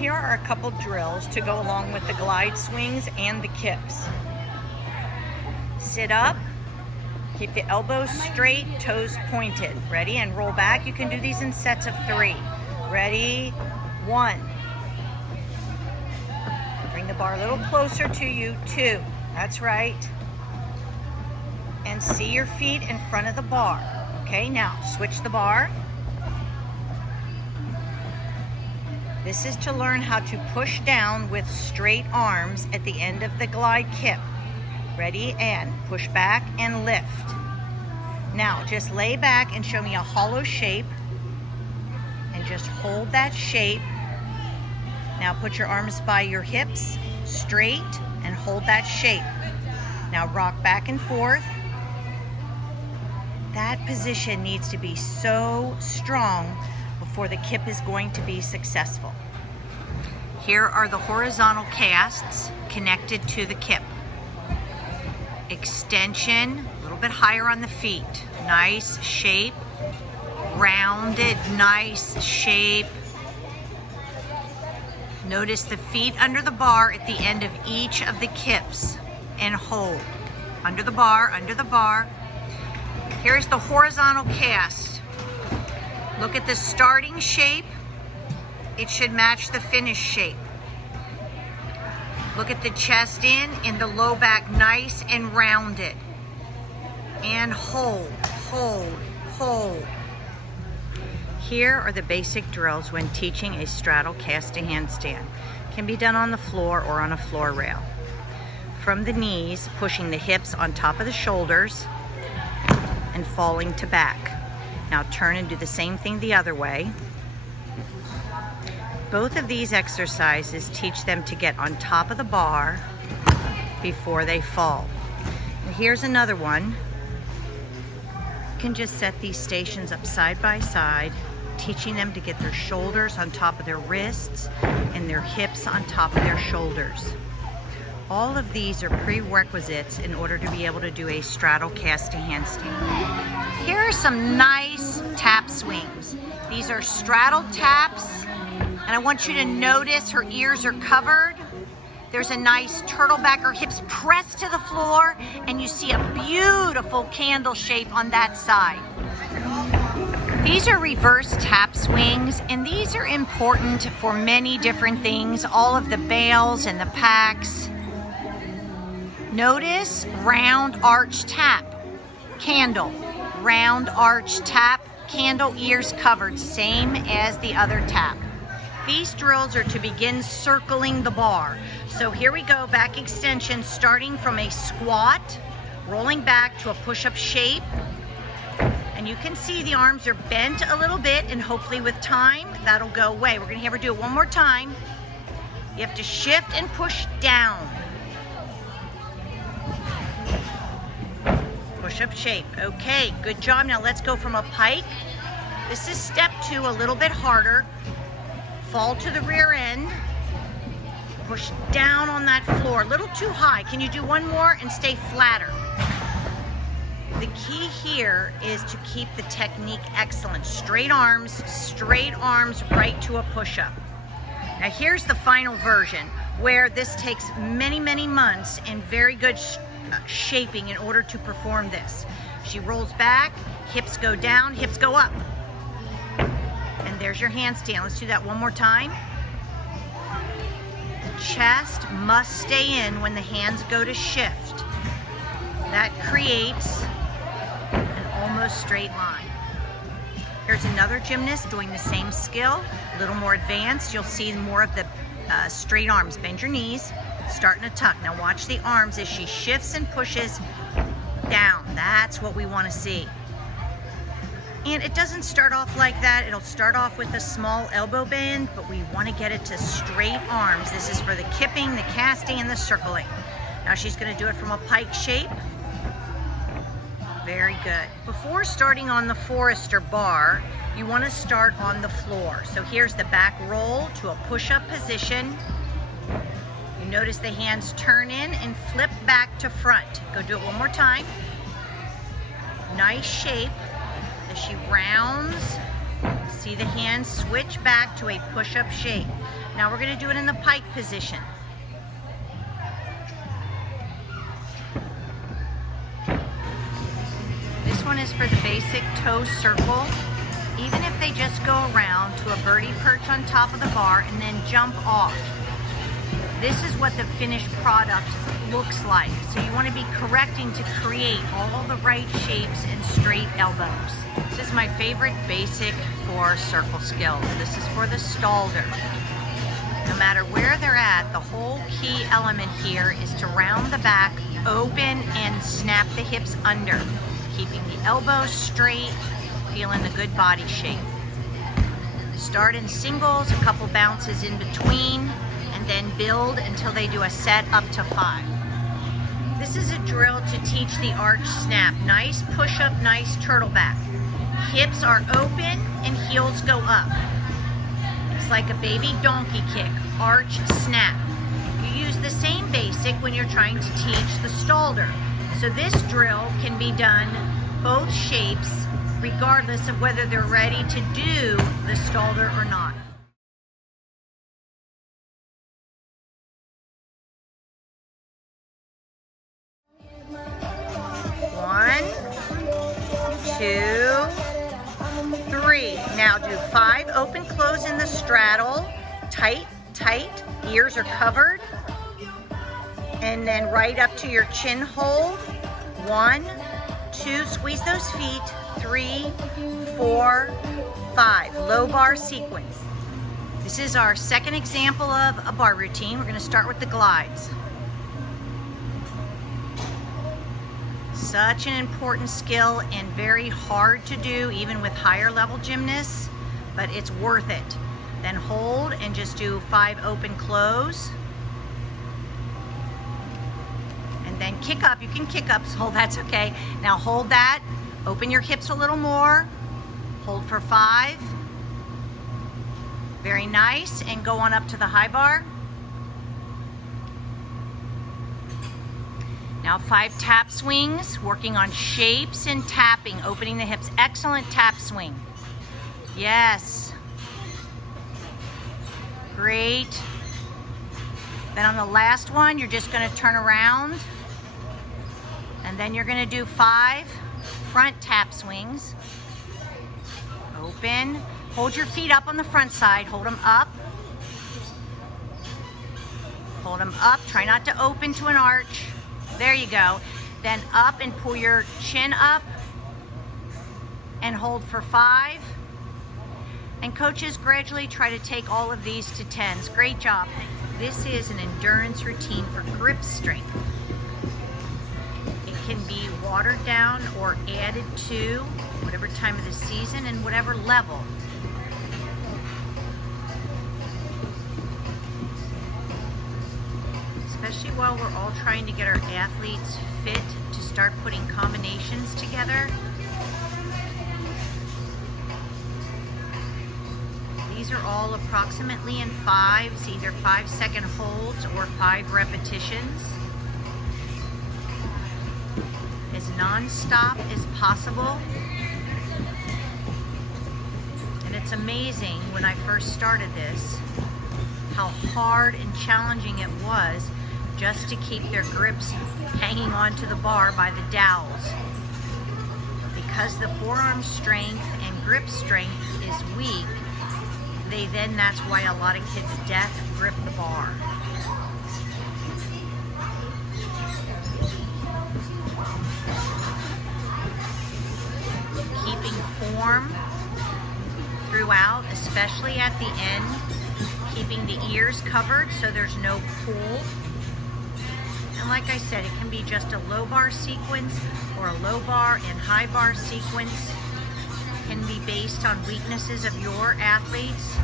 Here are a couple drills to go along with the glide swings and the kips. Sit up, keep the elbows straight, toes pointed. Ready? And roll back. You can do these in sets of 3. Ready? 1. Bring the bar a little closer to you. 2. That's right. And see your feet in front of the bar. Okay, now switch the bar. This is to learn how to push down with straight arms at the end of the glide kip. Ready? And push back and lift. Now just lay back and show me a hollow shape and just hold that shape. Now put your arms by your hips straight and hold that shape. Now rock back and forth. That position needs to be so strong before the kip is going to be successful. Here are the horizontal casts connected to the kip. Extension, a little bit higher on the feet. Nice shape. Rounded, nice shape. Notice the feet under the bar at the end of each of the kips and hold. Under the bar, under the bar. Here's the horizontal cast. Look at the starting shape. It should match the finish shape. Look at the chest in and the low back nice and rounded. And hold, hold, hold. Here are the basic drills when teaching a straddle cast to handstand. Can be done on the floor or on a floor rail. From the knees, pushing the hips on top of the shoulders and falling to back. Now turn and do the same thing the other way. Both of these exercises teach them to get on top of the bar before they fall. And here's another one. You can just set these stations up side by side, teaching them to get their shoulders on top of their wrists and their hips on top of their shoulders. All of these are prerequisites in order to be able to do a straddle cast to handstand. Here are some nice tap swings. These are straddle taps, and I want you to notice her ears are covered. There's a nice turtle back, her hips pressed to the floor, and you see a beautiful candle shape on that side. These are reverse tap swings, and these are important for many different things, all of the bails and the packs. Notice round arch tap, candle, round arch tap, candle, ears covered, same as the other tap. These drills are to begin circling the bar. So here we go, back extension, starting from a squat, rolling back to a push-up shape. And you can see the arms are bent a little bit, and hopefully with time, that'll go away. We're gonna have her do it one more time. You have to shift and push down. Push-up shape. Okay, good job. Now let's go from a pike. This is step 2, a little bit harder. Fall to the rear end. Push down on that floor. A little too high. Can you do one more and stay flatter? The key here is to keep the technique excellent. Straight arms right to a push-up. Now here's the final version where this takes many, many months and very good shaping in order to perform this. She rolls back, hips go down, hips go up. And there's your handstand. Let's do that one more time. The chest must stay in when the hands go to shift. That creates an almost straight line. Here's another gymnast doing the same skill, a little more advanced. You'll see more of the straight arms. Bend your knees, starting to tuck. Now watch the arms as she shifts and pushes down. That's what we want to see. And it doesn't start off like that. It'll start off with a small elbow bend, but we want to get it to straight arms. This is for the kipping, the casting, and the circling. Now she's going to do it from a pike shape. Very good. Before starting on the Forester bar, you want to start on the floor. So here's the back roll to a push-up position. You notice the hands turn in and flip back to front. Go do it one more time. Nice shape as she rounds, See the hands switch back to a push-up shape. Now we're going to do it in the pike position. This one is for the basic toe circle. Even if they just go around to a birdie perch on top of the bar and then jump off. This is what the finished product looks like. So you want to be correcting to create all the right shapes and straight elbows. This is my favorite basic for circle skills. This is for the Stalder. No matter where they're at, the whole key element here is to round the back, open, and snap the hips under, keeping the elbows straight, feeling the good body shape. Start in singles, a couple bounces in between, and then build until they do a set up to 5. This is a drill to teach the arch snap. Nice push-up, nice turtle back. Hips are open and heels go up. It's like a baby donkey kick, arch snap. You use the same basic when you're trying to teach the Stalder. So this drill can be done both shapes regardless of whether they're ready to do the Stalder or not. One, 2, 3. Now do 5 open close in the straddle. Tight, tight. Ears are covered. And then right up to your chin hold. 1, 2. Squeeze those feet. 3, 4, 5. Low bar sequence. This is our second example of a bar routine. We're going to start with the glides. Such an important skill and very hard to do even with higher level gymnasts, but it's worth it. Then hold and just do 5 open close. And then kick up. You can kick up, so that's okay. Now hold that. Open your hips a little more. Hold for 5. Very nice. And go on up to the high bar. Now 5 tap swings, working on shapes and tapping, opening the hips. Excellent tap swing. Yes. Great. Then on the last one, you're just going to turn around. And then you're going to do 5 front tap swings. Open. Hold your feet up on the front side. Hold them up. Hold them up. Try not to open to an arch. There you go. Then up and pull your chin up and hold for 5. And coaches, gradually try to take all of these to 10s. Great job. This is an endurance routine for grip strength. It can be watered down or added to whatever time of the season and whatever level. Especially while we're all trying to get our athletes fit to start putting combinations together. These are all approximately in 5s, either 5-second holds or 5 repetitions. As non-stop as possible. And it's amazing when I first started this, how hard and challenging it was just to keep their grips hanging onto the bar by the dowels. Because the forearm strength and grip strength is weak, that's why a lot of kids death grip the bar. Keeping form throughout, especially at the end, keeping the ears covered so there's no pull. And like I said, it can be just a low bar sequence or a low bar and high bar sequence. It can be based on weaknesses of your athletes.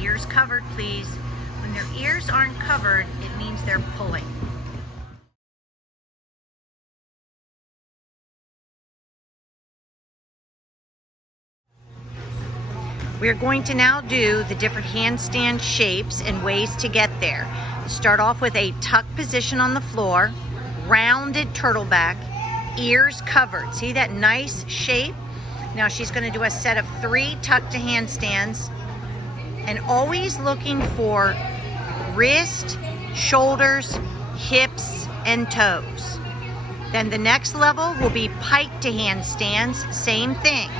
Ears covered, please. When their ears aren't covered, it means they're pulling. We're going to now do the different handstand shapes and ways to get there. Start off with a tuck position on the floor, rounded turtle back, ears covered. See that nice shape? Now she's going to do a set of 3 tuck to handstands, and always looking for wrist, shoulders, hips, and toes. Then the next level will be pike to handstands, same thing.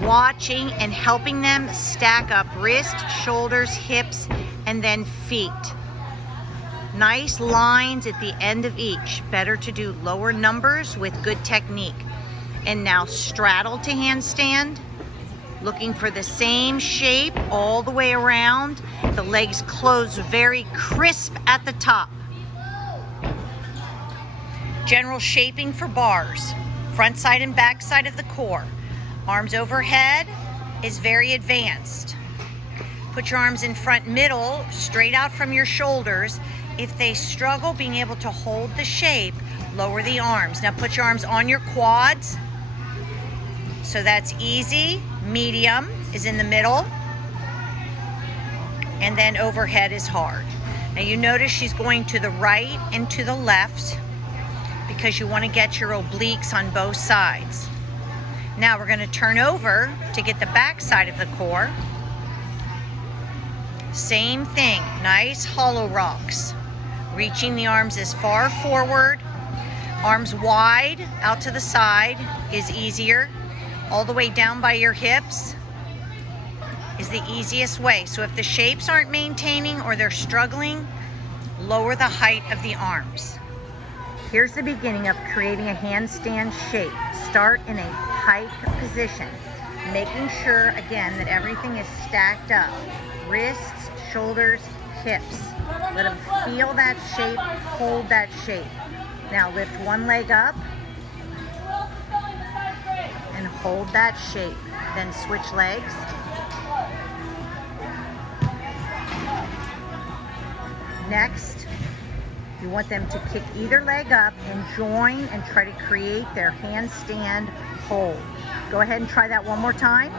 Watching and helping them stack up wrist, shoulders, hips, and then feet. Nice lines at the end of each. Better to do lower numbers with good technique. And now straddle to handstand. Looking for the same shape all the way around. The legs close very crisp at the top. General shaping for bars. Front side and back side of the core. Arms overhead is very advanced. Put your arms in front middle, straight out from your shoulders. If they struggle being able to hold the shape, lower the arms. Now put your arms on your quads. So that's easy. Medium is in the middle. And then overhead is hard. Now you notice she's going to the right and to the left because you want to get your obliques on both sides. Now we're going to turn over to get the back side of the core. Same thing, nice hollow rocks. Reaching the arms as far forward. Arms wide out to the side is easier. All the way down by your hips is the easiest way. So if the shapes aren't maintaining or they're struggling, lower the height of the arms. Here's the beginning of creating a handstand shape. Start in a pike position, making sure again that everything is stacked up. Wrists, shoulders, hips. Let them feel that shape, hold that shape. Now lift one leg up and hold that shape. Then switch legs. Next, you want them to kick either leg up and join and try to create their handstand hold. Go ahead and try that one more time.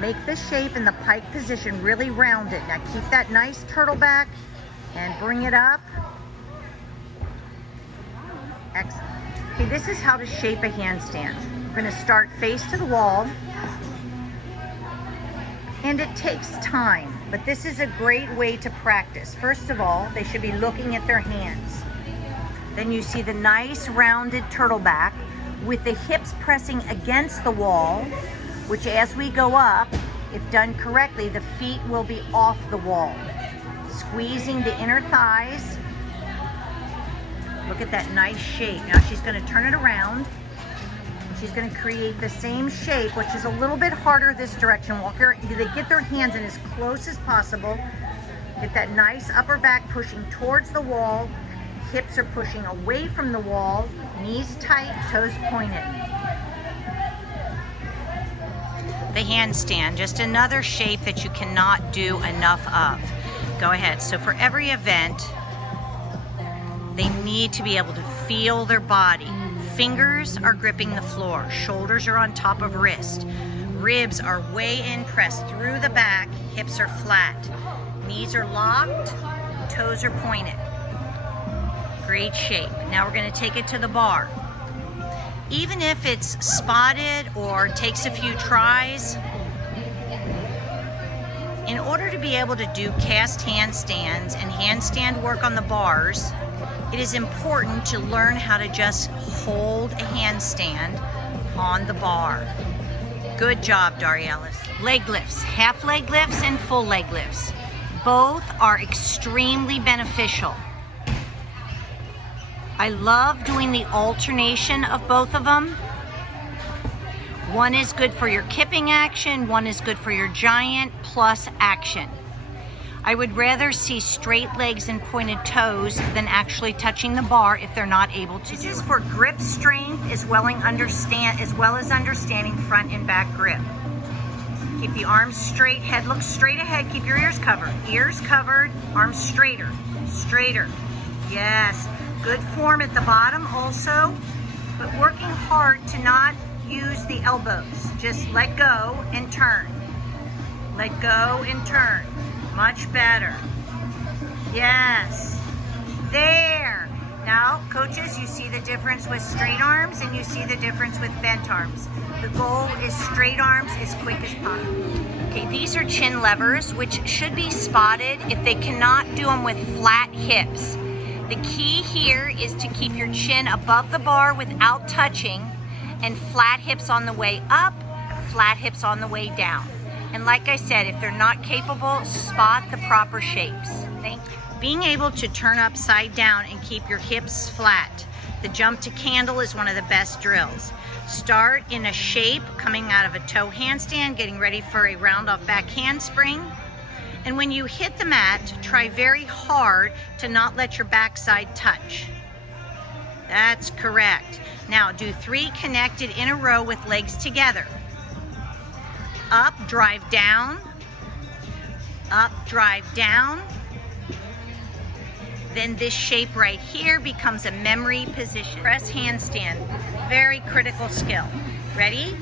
Make the shape in the pike position really rounded. Now keep that nice turtle back and bring it up. Excellent. Okay, this is how to shape a handstand. We're going to start face to the wall. And it takes time, but this is a great way to practice. First of all, they should be looking at their hands. Then you see the nice rounded turtle back with the hips pressing against the wall, which as we go up, if done correctly, the feet will be off the wall. Squeezing the inner thighs. Look at that nice shape. Now she's going to turn it around. She's going to create the same shape, which is a little bit harder this direction. They get their hands in as close as possible. Get that nice upper back pushing towards the wall. Hips are pushing away from the wall. Knees tight, toes pointed. The handstand, just another shape that you cannot do enough of. Go ahead. So for every event, they need to be able to feel their body. Fingers are gripping the floor. Shoulders are on top of wrist. Ribs are way in, pressed through the back. Hips are flat. Knees are locked. Toes are pointed. Great shape. Now we're going to take it to the bar. Even if it's spotted or takes a few tries, in order to be able to do cast handstands and handstand work on the bars, it is important to learn how to just hold a handstand on the bar. Good job, Darielis. Leg lifts, half leg lifts and full leg lifts. Both are extremely beneficial. I love doing the alternation of both of them. One is good for your kipping action, one is good for your giant plus action. I would rather see straight legs and pointed toes than actually touching the bar if they're not able to. This is for grip strength as well as understanding front and back grip. Keep the arms straight, head looks straight ahead, keep your ears covered. Ears covered, arms straighter, straighter. Yes, good form at the bottom also, but working hard to not use the elbows. Just let go and turn. Let go and turn. Much better. Yes. There. Now, coaches, you see the difference with straight arms and you see the difference with bent arms. The goal is straight arms as quick as possible. Okay, these are chin levers, which should be spotted if they cannot do them with flat hips. The key here is to keep your chin above the bar without touching, and flat hips on the way up, flat hips on the way down. And like I said, if they're not capable, spot the proper shapes. Thank you. Being able to turn upside down and keep your hips flat. The jump to candle is one of the best drills. Start in a shape coming out of a toe handstand, getting ready for a round off back handspring. And when you hit the mat, try very hard to not let your backside touch. That's correct. Now do 3 connected in a row with legs together. Up, drive down. Up, drive down. Then this shape right here becomes a memory position. Press handstand, very critical skill. Ready?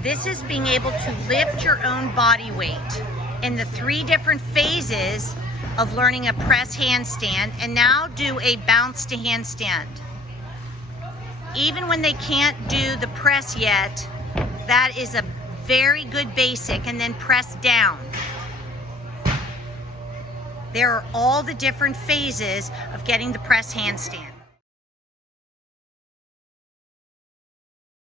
This is being able to lift your own body weight in the 3 different phases of learning a press handstand, and now do a bounce to handstand. Even when they can't do the press yet, that is a very good basic, and then press down. There are all the different phases of getting the press handstand.